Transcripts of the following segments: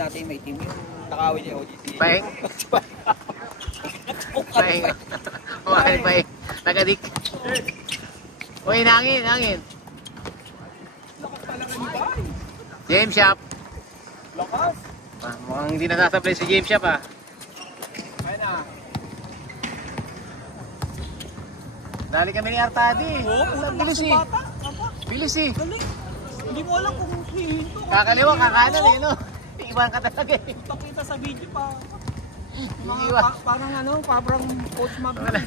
natin may team yung nakawin niya OGC. Paeng. Paeng. Paeng. Tagadik. Uy, nangin. Lakas talaga ni Bay. James Shop. Lakas. Mukhang hindi nasasablay si James Shop ah. Ayun na. Dali kami ni Artadi. Oo, bilis eh. Bilis eh. Galing. Hindi mo alam kung hihinto. Kakaliwa, kakanan eh, no? Iwan ka talaga eh. Kita sa video pa. Iiwan. Parang coach mabili.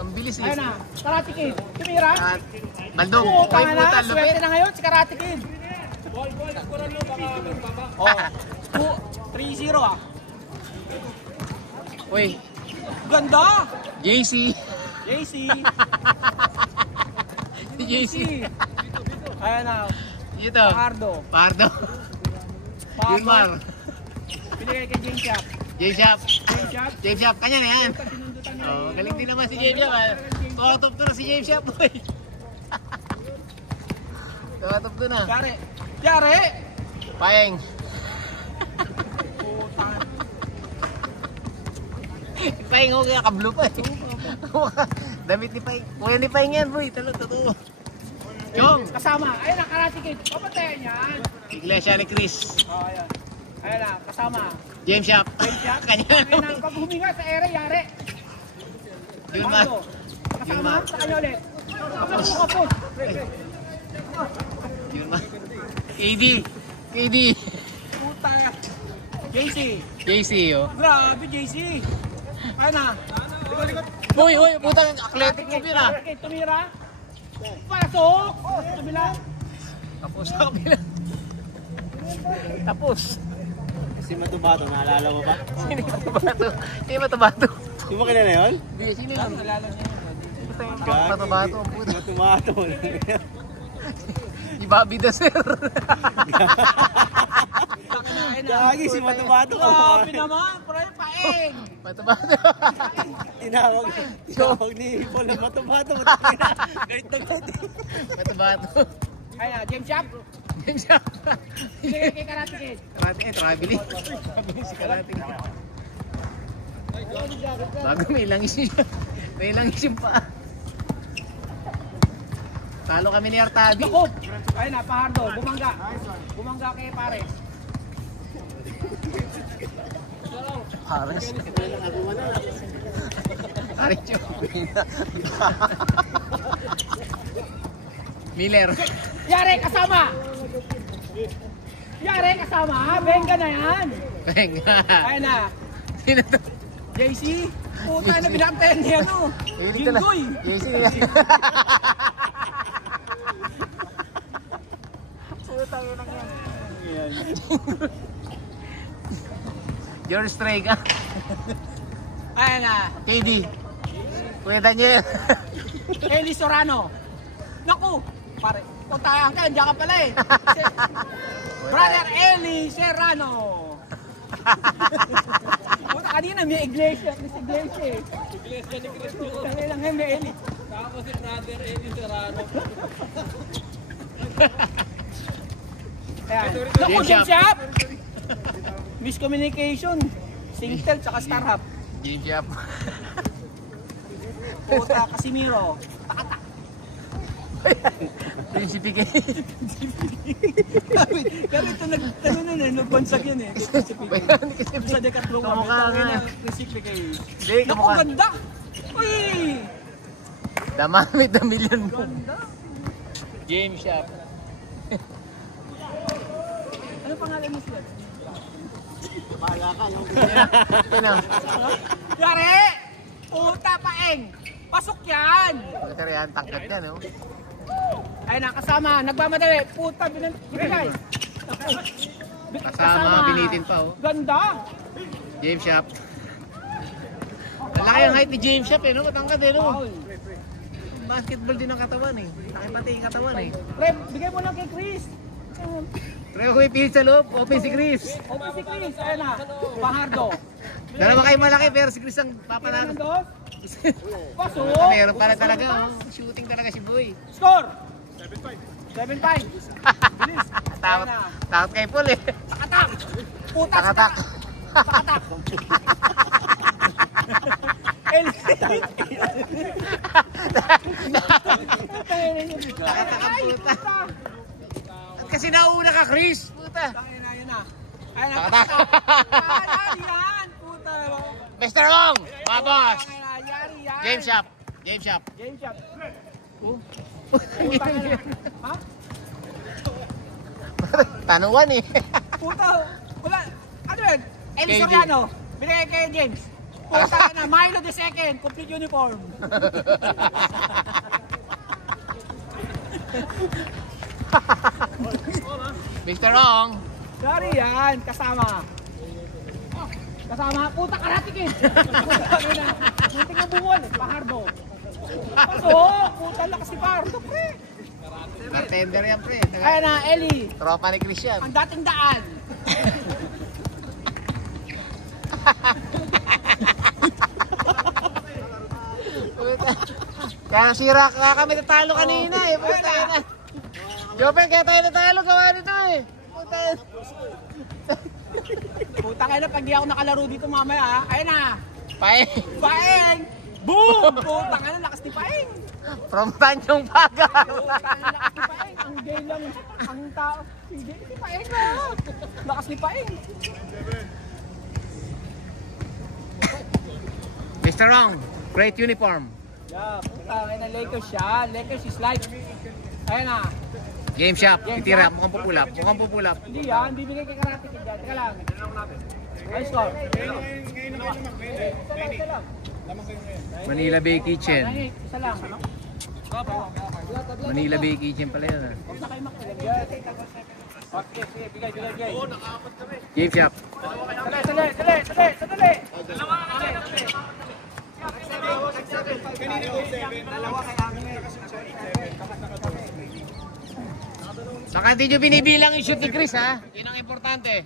Ang bilis eh. Ayun na, Karate Kid. Tumira. Baldong, Oo, kay tanga na. putal, lupit. Swerte na ngayon si Karate Kid. Oh, 3-0 ah. Uy, Ganda! JC. JC. JC. Ayun na. Ito. Pardo. Pardo. Yulmar. Pinigay kay James Shop. James Shop. James Shop. James Shop, kanya na yan. Sinundutan niya. Oh, galing din naman si James Shop. Tumatop to na si James Shop. Tumatop to na. Yare! Paeng. Paeng ako kaya kablo pa eh. Damit ni Paeng. Kuya ni Paeng yan boy. Totoo. Chong! Kasama. Ayun na, Karate Kid. Papatayan yan. Iglesia ni Chris. Oh, ayun. Ayun na, kasama. James Shop. James Shop. Kanya Ayun na, pag huminga sa ere, Yare. Yulmar. Kasama, sa kanya ulit. Kapos. Yulmar. KD. Puta. JC, oh. grabe JC. Ayun na. Uy, putang athletic mo pira. Tumira. Pasok. Kabila. Tapos sa kabila. Tapos. Si Matubato, naalala mo ba? Sino yung Matubato? Sino yung Matubato? Di mo kilala yun? Hindi, sino yun? Nalala niya. Matubato ang puta. Matubato. Si Bobby the Sir. Gagi, si Matubato ka. Grabe naman. Pray Paeng. Matubato. Tinawag ni Paul na Matubato. Gait na gait. Matubato. Ayun, James Shop. James Shop. Sige kay Karate Kid. Traveling. Si Karate. Bago may langis siya. May langis yung paa. Talo kami ni Artadi. Naku. Ayun na, Pahardo. Bumangga kay Pares. Pares. Pares yun. Miller. Yare, kasama. Benga na yan. Venga. Ayun na. Sino to? JC. Puta na binantayan niya no. Jinggoy. JC. George Stray ka. Ayun na. KD. Kuya Daniel. Eli Sorano. Naku. Pare. Puntahan ka. Diyan ka pala eh. Brother Eli Serrano. Puta kanina may iglesia. Iglesia ni Cristo. Kaya lang ngayon may Eli. Tapos si Brother Eli Serrano. Ayan. Naku, James Shop. Miscommunication. Singtel tsaka Starhub. James Shop. Puta, Casimiro. Takatak. Prinsipe kayo. Pero ito nagtanong nun eh, nagbansag yun eh. Sa Decathlon kami. Kamukha nga. Prinsipe kayo. Hindi, Naku, kamukha. ganda! Uy! Damamit na milyon mo. Ganda! James Shop. Ano pangalan mo sila? Bahala ka, no? Sino? Yare! Puta Paeng! Pasok yan! Puta yan, tangkat yan, no? Ay nakasama, nagmamadali. Puta, binigay. Kasama, binitin pa, oh. Ganda! James Shop. Malaki ang height ni James Shop, eh, no? Matangkad, eh, no? Foul. Basketball din ang katawan, eh. Laki pati yung katawan, eh. Pre, bigay mo lang kay Chris. Pero kung ipilit sa loob, open si Chris. Open si Chris. Ayun na, Pahardo. Dalawa kayo malaki, pero si Chris ang papanalo. Pasok! Meron pala talaga, oh. Shooting talaga si Boy. Score! 7-5. Bilis. Takot, takot kay Paul eh. Sakatak. Puta, Takatak. Sakatak. Takatak ang puta. At kasi nauna ka, Chris. Puta. Ayun na. Ayun na. Sakatak. Yan, puta. Mr. Long, mga boss. Yari yan. Game shop. Game shop. Game shot. Ha? Tanuan eh. Puta. Wala. Ano yun? Eli KD. Soriano. Binigay kay James. Puta na. Milo the second. Complete uniform. Mr. Long. Sorry yan. Kasama. Kasama. Puta, Karate Kid. Puta na. Munting na bumuan. Pahardo. Pasok. Puta, lakas ni Pardo, pre. Tender yan, pre. Ayan na, Eli. Tropa ni Christian. Ang dating daan. Kaya sira ka kami natalo kanina eh. Puta na. Jopen, kaya tayo natalo. Gawa nito eh. Puta. Puta kayo na, pag di ako nakalaro dito mamaya, ha? Ayan na. Paeng. Paeng! Boom! Puta ka na, lakas ni Paeng. From Tanjong Paga. Puta ka na, lakas ni Paeng. Ang gay lang, ang tao. Hindi, si Paeng na. Lakas ni Paeng. Mr. Long, great uniform. Yeah, puta, ayan na, Lakers siya. Lakers is life. Ayan na. Game shop. Game Titira. shop. Mukhang pupulap. Mukhang pupulap. Hindi yan, bibigay kay Karate Kid yan. Teka lang. Nice score. Isa lang. Manila Bay Kitchen. Isa lang. Manila Bay Kitchen pala yan. Huwag na kayo makinig. Okay, sige, bigay. Game shop. Sandali. Saka hindi nyo binibilang yung shoot ni Chris ha. Yun ang importante.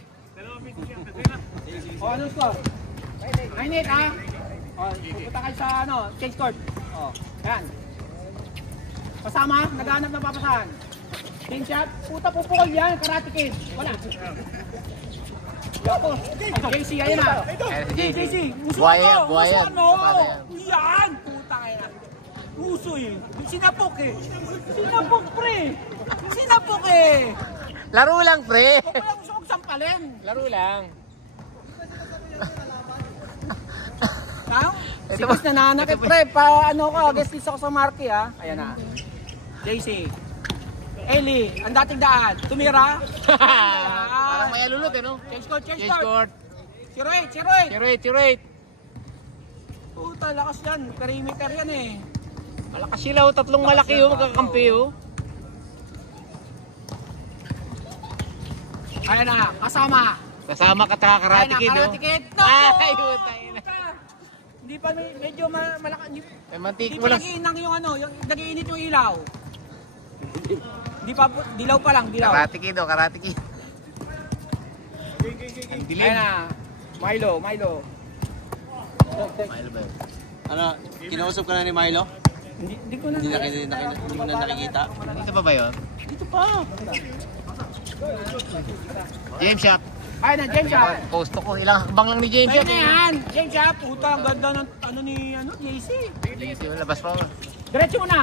O, ano score? 9-8 ha? O, pupunta kayo sa ano, change court. O, yan. Pasama, naghahanap ng papasahan. Team shot, puta pupukol yan, Karate Kid. Wala. Yoko. JC, ayun na. Ayan si JC. JC, uso Buhaya, ano? buhaya. Uso ano? Kapatid yan. Yan, puta kayo na. Uso eh. Sinapok eh. Sinapok pre. Sinapok eh. Laro lang pre. Huwag mo lang gusto kong sampalin. Laro lang. Ha? Ito Si ba? Chris nananakit pre, pa ano ko, guest list ako sa Marky ha. Ayan na. JC. Eli, ang dating daan. Tumira. Parang may alulot eh no? Change court, change Change court. court. 0-8. Tirate. Puta, lakas yan. Perimeter yan eh. Malakas sila oh. Tatlong malaki oh. Magkakampi oh. Ayan na, kasama. Kasama ka taka Karate Kid oh. Karate Kid. Ay, utay na. Hindi pa medyo malakas. May mantik Hindi mo pa lang. nagiinang yung ano, yung nagiinit yung ilaw. Hindi pa, dilaw pa lang, dilaw. Karate Kid oh. Karate Kid. Ang dilim. Ayan na, Milo. Milo ba yun? Ano, kinausap ka na ni Milo? Hindi ko na. Hindi mo na nakikita? Dito pa ba yun? Dito pa. James Shop. Ayan na, James Shop. Posto ko. Ilang hakbang lang ni James Ayun Shop na eh. yan. James Shop, puta, ang ganda ng ano ni JC. JC, labas pa. Diretso mo na.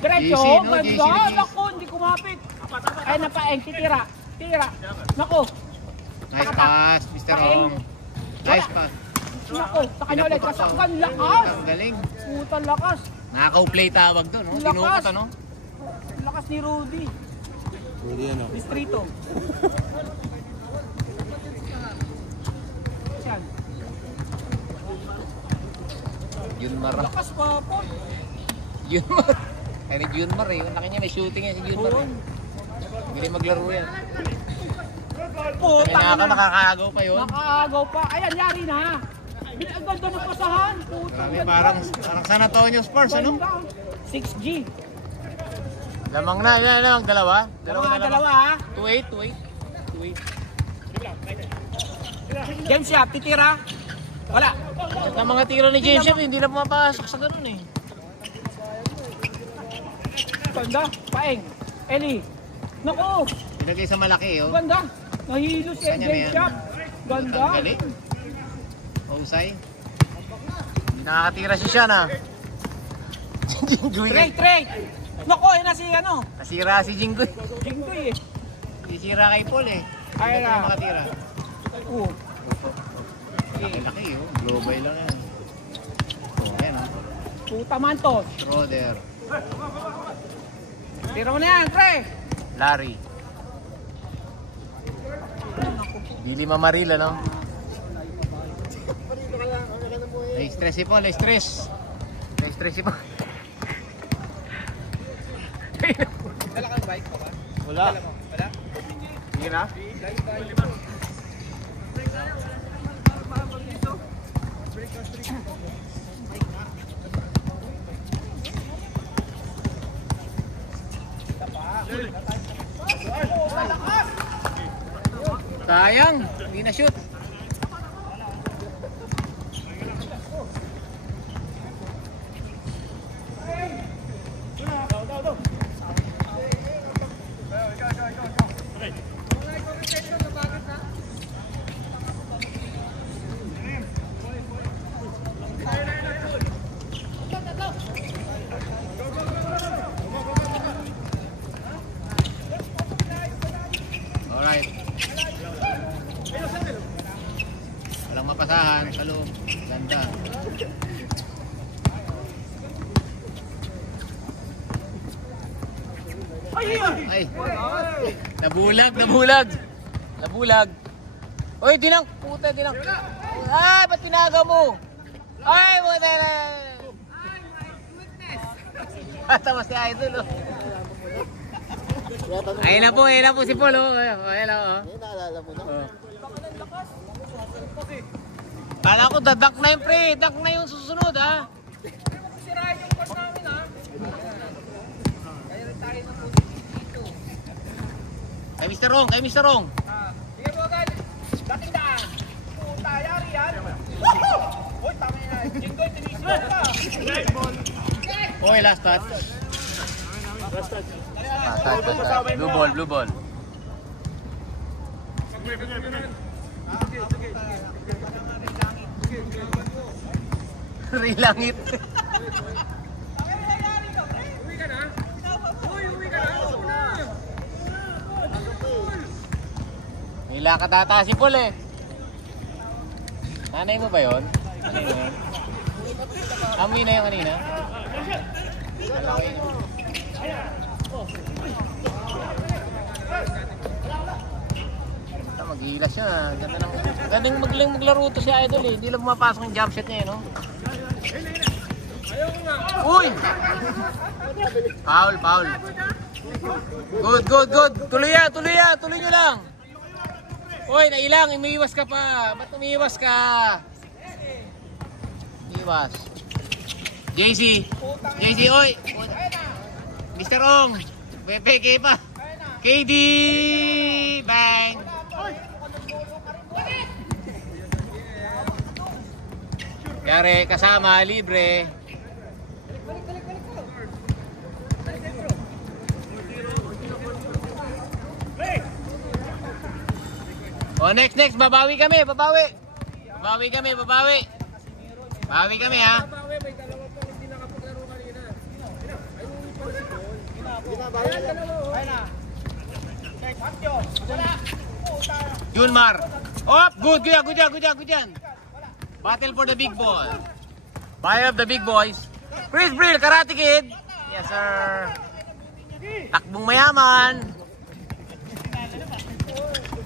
Diretso, JC, no? ganda. JC, JC. Naku, hindi kumapit. Ayun na, Paeng, titira. Naku, Nice pass, Mr. Ong. Nice pass. naku, sa kanya ulit. Kasakpan, lakas. Ang galing. Puta, lakas. Nakaka-play tawag doon, no? Lakas. Tinukot, ano? Lakas ni Rudy. Pwede yan o. Distrito. Yan. Junmar. Lakas pa po. Junmar. Kaya ni Junmar eh. Yung laki niya, may shooting yan si Junmar eh. Galing maglaro yan. Puta Kaya ako nakakaagaw pa yun. Nakaagaw pa. Ayan, yari na. Ang ganda ng pasahan. Puta. Grabe, parang San Antonio Spurs, ano? Ganda. 6G. Lamang na, ilan lang, dalawa? Dalawa ha. 2-8. Game shot, titira. Wala. At ang mga tiro ni James Shop, hindi na pumapasok sa ganun eh. Ganda. Paeng. Eli. Naku! Pinagay sa malaki, oh. Ganda! Nahilo si Kanya na Eden yan. Shop. Ganda! Ang galing. Husay. Hindi nakakatira si Sean, ah. Jinggoy. Trade! Naku, yun na si ano? Nasira si Jinggoy. Jinggoy eh. Sisira kay Paul, eh. Ay Hindi na. na makatira. Oo. Laki, oh. Global lang yan. Oh, ayan, oh. Puta Mantos. Schroeder. Tira mo na yan, Tre! Larry. Billy Mamarila, no? Na-stress si Paul, na-stress. Na-stress si Paul. Dala kang bike pa ba? Wala. Wala? Sige na. Sayang, hindi na shoot. Alright. Walang mapasahan sa loob. Ganda. Ay! Nabulag, nabulag! Nabulag! Uy, dinang! Puta, dinang! Ay, ba't tinaga mo? Ay, puta na! Tapos si Idol, oh. Ayun na po si Paul, oh. Ayun, oh. Naalala mo na. Oh. Kala ko dadak na yung pre, dak na yung susunod, ha? Sirahin yung course namin, ha? Kaya rin tayo ng dito. Kay Mr. Rong, kay Mr. Rong. Sige po, guys. Dating daan. Puta, yari yan. Uy, tama na. Jinggoy, tinisip ka. Oy, last touch. Last touch. Blue ball, blue ball. Rilangit. Uwi ka na? Uwi ka na? Ako na. May lakad ata si Paul, eh. Nanay mo ba yun? Amoy na yung kanina? Mag-iilas siya. Ganda ng maglaro to si Idol, eh. Hindi lang pumapasok yung jump shot niya, no? Uy! Foul, foul. Good, good, good. Tuloy ya, tuloy ya. Tuloy nyo lang. Uy, nailang. Umiiwas ka pa. Ba't umiiwas ka? Umiiwas. JC. JC, oy. Mr. Ong. PPK pa. KD. Bang. Yari, kasama, libre. Oh, next, babawi kami, babawi. Babawi kami, babawi. Babawi kami, ha. May dalawa pang hindi nakapaglaro kanina. Ay na. Junmar. Oh, good yan. Battle for the big ball. Buyer of the big boys. Chris Brill, Karate Kid. Yes, sir. Takbong mayaman.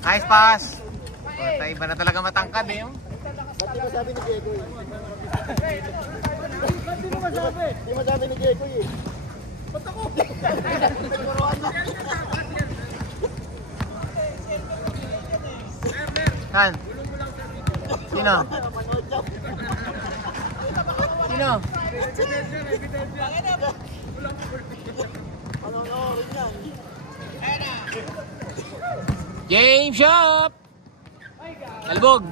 Nice pass. Oh, iba na talaga matangkad, eh. Ba't di masabi ni Diego, eh? Ba't di mo masabi? Di masabi ni Diego, eh. Ba't ako? Han. Sino? Sino? Game shop. Albog.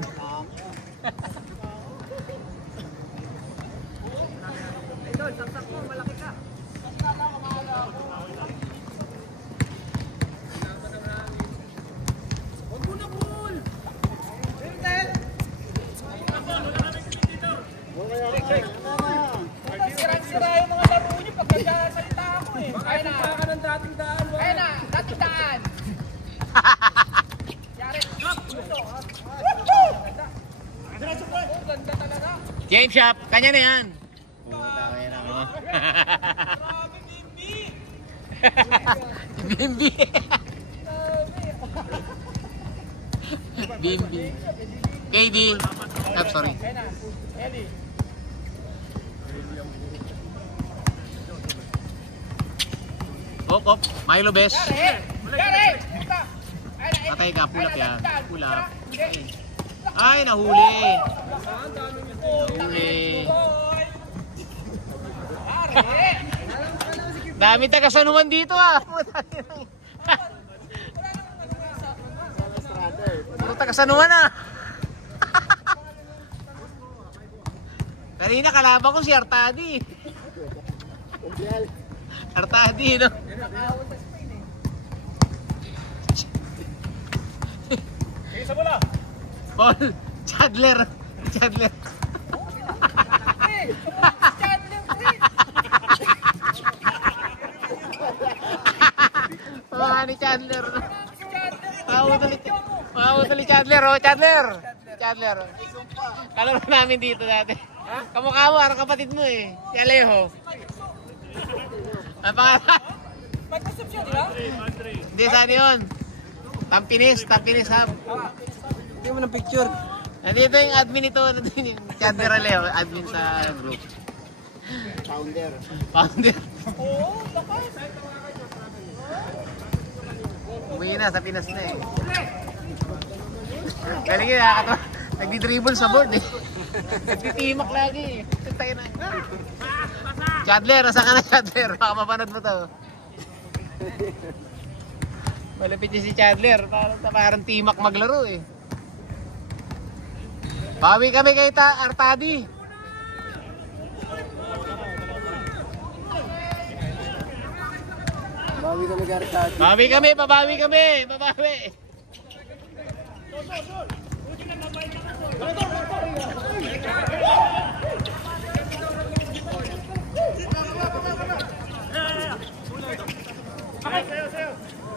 Sira yung mga laro niyo pag nagsasalita ako eh. Kaya na. Kaya ng dating daan. Kaya na, dating daan. Yari. Ganda talaga. Game shop, kanya na yan. Bimbi. Bimbi. KD. I'm sorry. Op. Milo best. Patay ka, pulap yan. Pulap. Ay, nahuli. Dami taga-sanuman dito ah. Puro taga-sanuman ah. Kanina kalaban ko si Artadi. Artadi, no? Isa bola. Paul, Chandler. Ni Chandler. Pawot ulit Chandler, oh, Chandler. Kalaro namin dito dati. Kamukha mo, arang kapatid mo eh. Si Alejo. Ang pangalan? Mag-usap siya, di ba? Hindi, saan yun? Tampinis Hub. Hindi mo ng picture. Nandito yung admin ito. Chandler Alejo, admin sa group. Founder. Oo, lakas. Umuwi na, sa Pinas na eh. Galing yun, nagdi-dribble sa board eh. Nagtitimak lagi eh. Tayo na. Chandler, nasa ka na Chandler? Baka mapanood mo to. Malapit niya si Chandler. Parang timak maglaro eh. Bawi kami kay Artadi. Pabawi kami.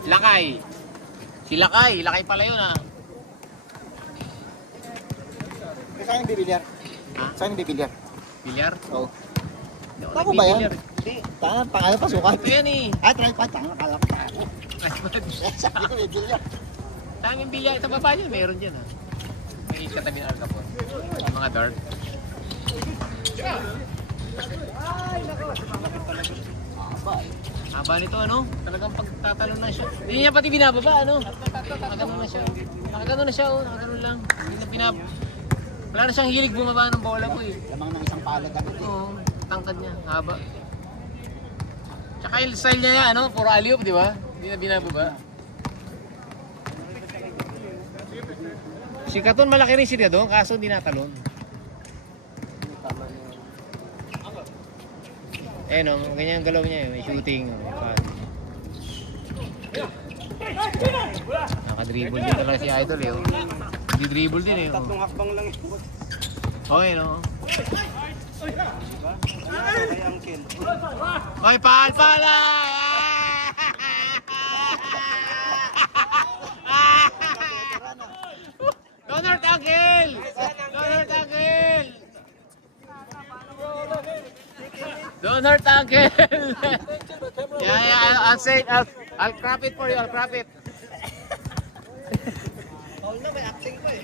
Lakay. Si Lakay pala yun ah. Saan yung bibilyar? Ha? Saan yung bibilyar? Bilyar? Oo. Hindi Ako ba yan? nagbibilyar. Hindi. Tanga, pangalan pa sukat. Ito yan eh. Ah, tripod. Tanga, kala ko tayo. Sabi ko bibilyar. Tanging bilyar. Sa baba niya, meron dyan ah. May katabi ng Alcapon. Mga dart. Haba nito ano? Talagang pagtatalon na siya. Hindi niya pati binababa ano? Nakagano na siya. Nakagano lang. Hindi na binababa. Wala na siyang hilig bumaba ng bola ko eh. Lamang ng isang palad agad eh. Oo, tangkad niya, haba. Tsaka yung style niya ano, puro alley-oop, di ba? Hindi na binababa. Si Katon malaki rin siya doon, kaso hindi natalon. Eh no, ganyan ang galaw niya, may shooting, may pass. Naka-dribble din talaga si Idol eh. Hindi dribble din eh. Tatlong hakbang lang eh. Okay no. Kay Angkin. Hoy, pala! Don't hurt Uncle! Don't hurt Uncle! Yeah, I'll say, I'll crop it for you, I'll crop it. Paul na, may acting pa eh.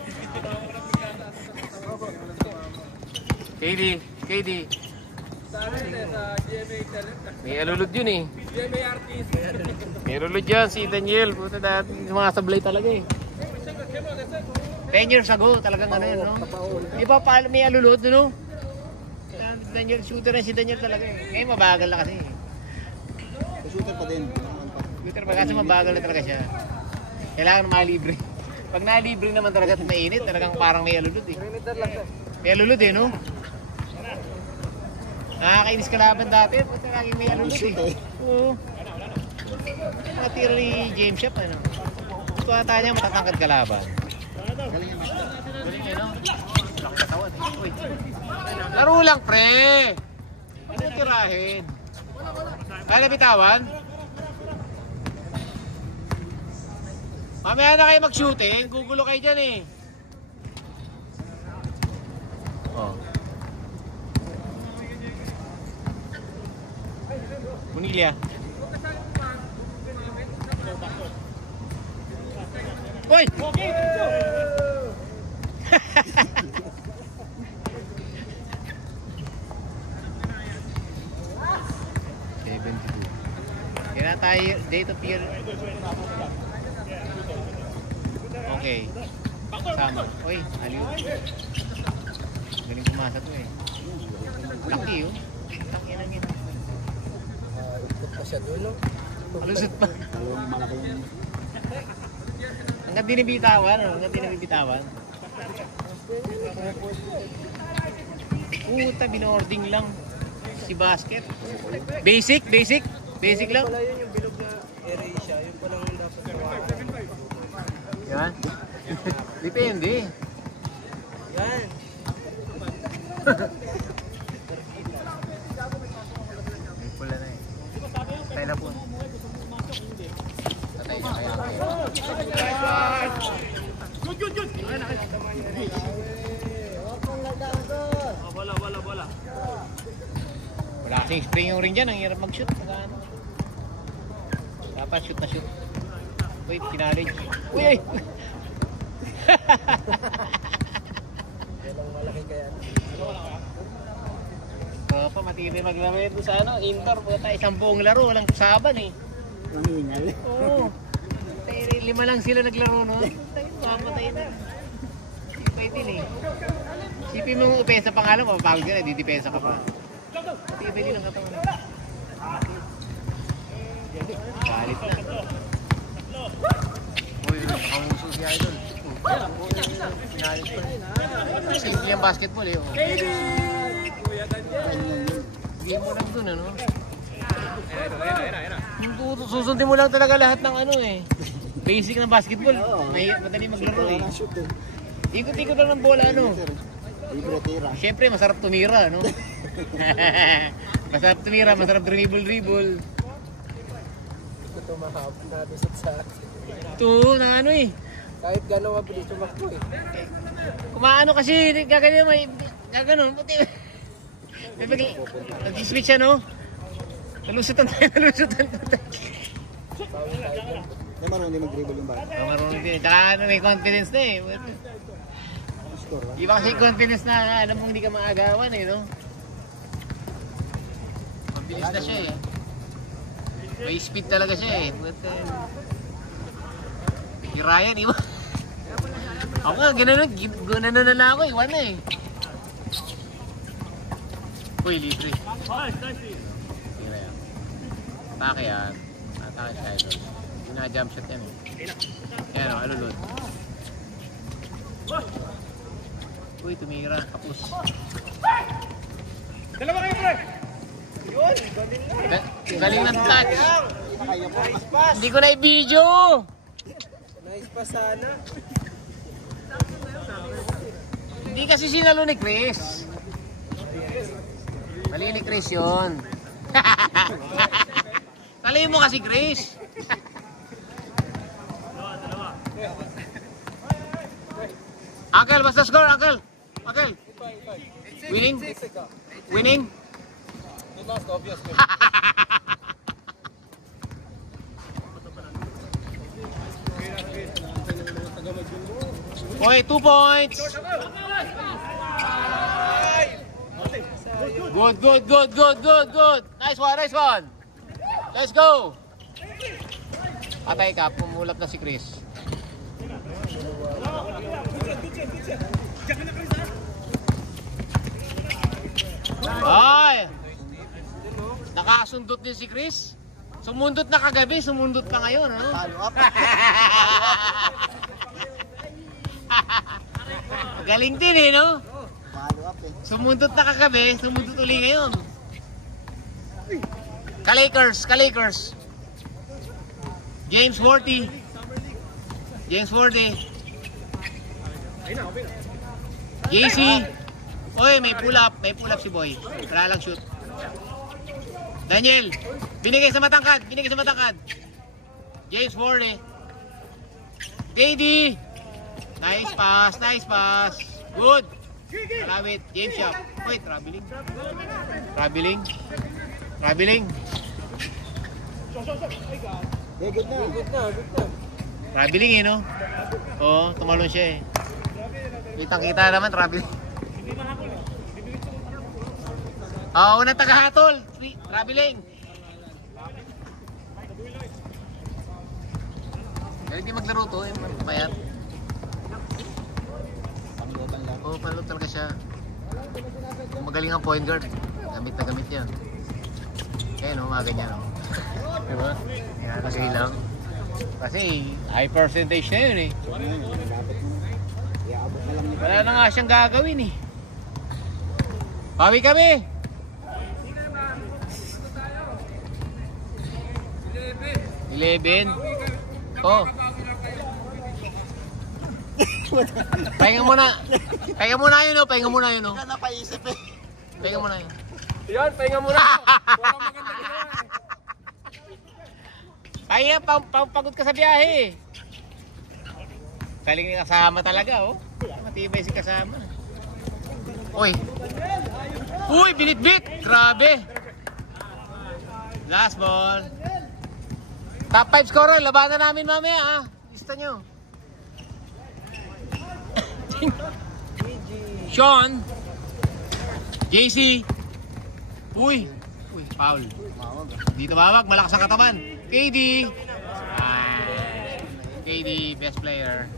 KD. May alulod yun eh. May alulod yan si Daniel. Puta dati, mga sablay talaga eh. 10 years ago, talagang ano yun, no? Di ba may alulod, no? Daniel, shooter na si Daniel talaga eh. Ngayon mabagal na kasi eh. Shooter pa din. Shooter pa kasi mabagal na talaga siya. Kailangan malibre. Pag nalibre naman talaga at mainit, talagang parang may alulod eh. May alulod eh, no? Nakakainis kalaban dati, pati laging may alulod eh. Oo. Mga tira ni James Shop, ano? Ito ata niya matatangkad kalaban. Galing niya, no? Laki katawan eh. Uy. Laro lang, pre. Ano tirahin? Kaya bitawan? Mamaya na kayo mag-shooting. Gugulo kayo dyan eh. Oh. Munilya. Uy! 72. Kaya tayo, date of year. Okay. Sama. Uy, aliw. Galing pumasa to eh. Laki yun. Laki lang yun. Ikot pa siya doon, no? Malusot pa. Hanggang dinibitawan, ano? Hanggang dinibitawan. Puta, binording lang. Si basket. Basic, basic. Basic lang. Wala yun yung bilog na Aeresia. Yun pa lang dapat kawakan. Yan. Depende. Yan. May pula na eh. Patay na po. Patay na kaya. Bola. Wala kasing spring yung ring dyan. Ang hirap mag-shoot. Dapat shoot na shoot. Uy, pinalage. Uy, ay! Walang malaki kaya. Pa, matindi maglaro ito sa ano, indoor. Puta, 10 laro. Walang saban eh. Namingal. Oo. 5 lang sila naglaro no. Papatay na. Pwede eh. Sipin mo upesa pangalan, mapapagod ka na, didepensa ka pa. Tibili lang katawan. Galit na. Uy, nakamuso si Idol. Pinalit pa. Simple yung basketball eh. Game mo lang dun ano. Susundin mo lang talaga lahat ng ano eh. Basic ng basketball. Madali maglaro eh. Ikot-ikot lang ng bola ano. Siyempre masarap tumira no. Masarap tumira, masarap dribble. Ito mahab na bisat sa Ito na ano eh. kahit gano'n mabilis tumakbo eh. Kumaano kasi gagano may gagano puti. Nag-switch ano? Nalusutan. Na marunong din mag-dribble yung bata. Marunong din. Tsaka ano, may confidence na eh. Iba kasi confidence na alam mong hindi ka maagawan eh, no? Mabilis na siya eh. May speed talaga siya eh. But, si Ryan, iba. Ako nga, gano'n na lang ako, iwan na eh. Uy, libre. Atake yan. Atake siya ito. Pina-jump shot yan eh. Yan o, alulod. Uy, tumira. Kapus. Dalawa kayo, pre! Yun, galing na. Galing ng touch. Nice pass. Hindi ko na i-video. Nice pass sana. Hindi kasi sinalo ni Chris. Mali ni Chris yun. Talayin mo kasi Chris. Uncle, basta score, Uncle. Uncle. Winning? Winning? Obvious. Okay, 2 points. Good. Nice one. Let's go. Patay ka, pumulap na si Chris. Ay! Nakasundot din si Chris. Sumundot na kagabi, sumundot pa ngayon, ano? Follow up. Galing din eh, no? Follow up eh. Sumundot na kagabi, sumundot uli ngayon. Ka-Lakers. James Worthy. JC. Oy, may pull up si Boy. Wala lang shoot. Daniel, binigay sa matangkad. James Warne. KD. Nice pass. Good. Malawit, James Shop. Uy, traveling. Good na. Traveling no? Oo, tumalon siya Kitang-kita naman, traveling. Unang tagahatol. Traveling. Pero hindi maglaro to, payat. Palot talaga siya. Kung magaling ang point guard, gamit na gamit yan. Kaya mga ganyan Diba? Yan, kasi lang. Kasi high percentage na yun Wala na nga siyang gagawin Pawi kami! 11. Oh. Pahinga muna yun Hindi ka napaisip Pahinga muna yun. Yan, pahinga muna. Walang maganda ginawa Pahinga, pagod ka sa biyahe Galing ni kasama talaga Matibay si kasama. Uy, binitbit! Grabe! Last ball. Top 5 scorer, labanan namin mamaya Lista nyo. Sean. JC. Uy, foul. Dito mawag, malakas ang katawan. KD. KD, best player.